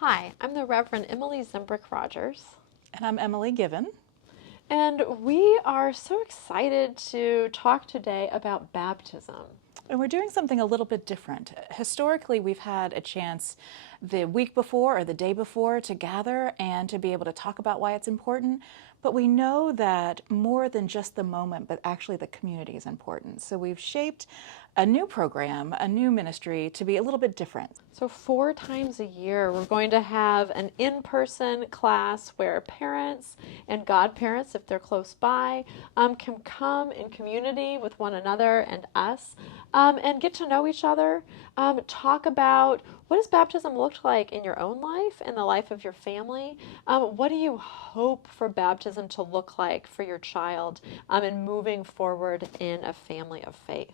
Hi, I'm the Reverend Emily Zimbrick-Rogers. And I'm Emily Given. And we are so excited to talk today about baptism. And we're doing something a little bit different. Historically, we've had a chance the week before or the day before to gather and to be able to talk about why it's important. But we know that more than just the moment, but actually the community is important. So we've shaped a new program, a new ministry to be a little bit different. So 4 times a year, we're going to have an in-person class where parents and godparents, if they're close by, can come in community with one another and us and get to know each other, talk about what does baptism look like in your own life and the life of your family? What do you hope for baptism to look like for your child in moving forward in a family of faith?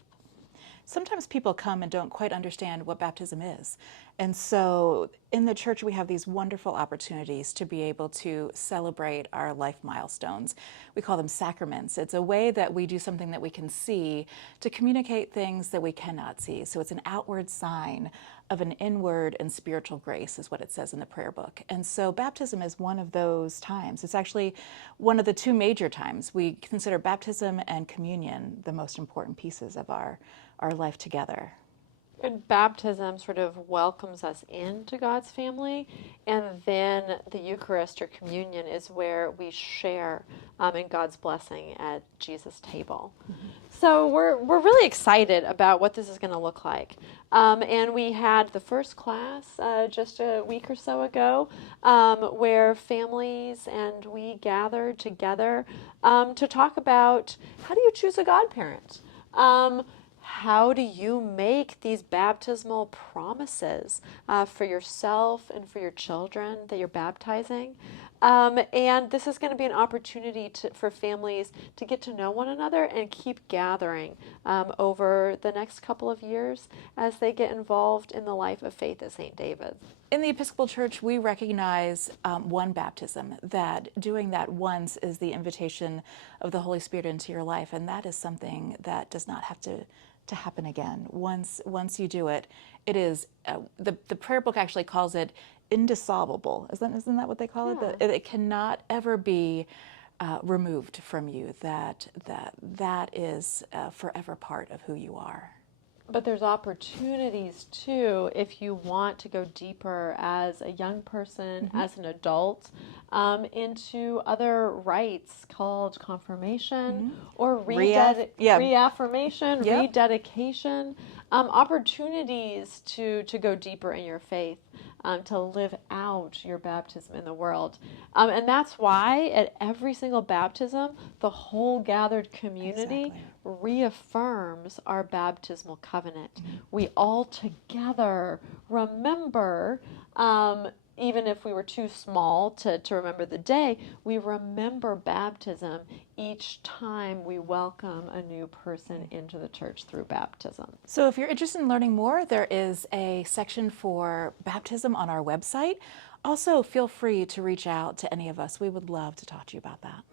Sometimes people come and don't quite understand what baptism is. And so in the church, we have these wonderful opportunities to be able to celebrate our life milestones. We call them sacraments. It's a way that we do something that we can see to communicate things that we cannot see. So it's an outward sign of an inward and spiritual grace, is what it says in the prayer book. And so baptism is one of those times. It's actually one of the 2 major times. We consider baptism and communion the most important pieces of our life together. And baptism sort of welcomes us into God's family, and then the Eucharist or communion is where we share in God's blessing at Jesus' table. Mm-hmm. So we're really excited about what this is going to look like. And we had the first class just a week or so ago where families and we gathered together to talk about how do you choose a godparent? How do you make these baptismal promises for yourself and for your children that you're baptizing? And this is going to be an opportunity for families to get to know one another and keep gathering over the next couple of years as they get involved in the life of faith at St. David's. In the Episcopal Church, we recognize one baptism, that doing that once is the invitation of the Holy Spirit into your life, and that is something that does not have to happen again. Once you do it, it is, the prayer book actually calls it indissoluble. Isn't that what they call it? Yeah. That it cannot ever be removed from you, that is forever part of who you are. But there's opportunities too if you want to go deeper as a young person, mm-hmm. as an adult, into other rites called confirmation, mm-hmm. or reaffirmation, yep. rededication, opportunities to go deeper in your faith. To live out your baptism in the world. And that's why at every single baptism, the whole gathered community reaffirms our baptismal covenant. Mm-hmm. We all together remember, even if we were too small to remember the day, we remember baptism each time we welcome a new person into the church through baptism. So if you're interested in learning more, there is a section for baptism on our website. Also, feel free to reach out to any of us. We would love to talk to you about that.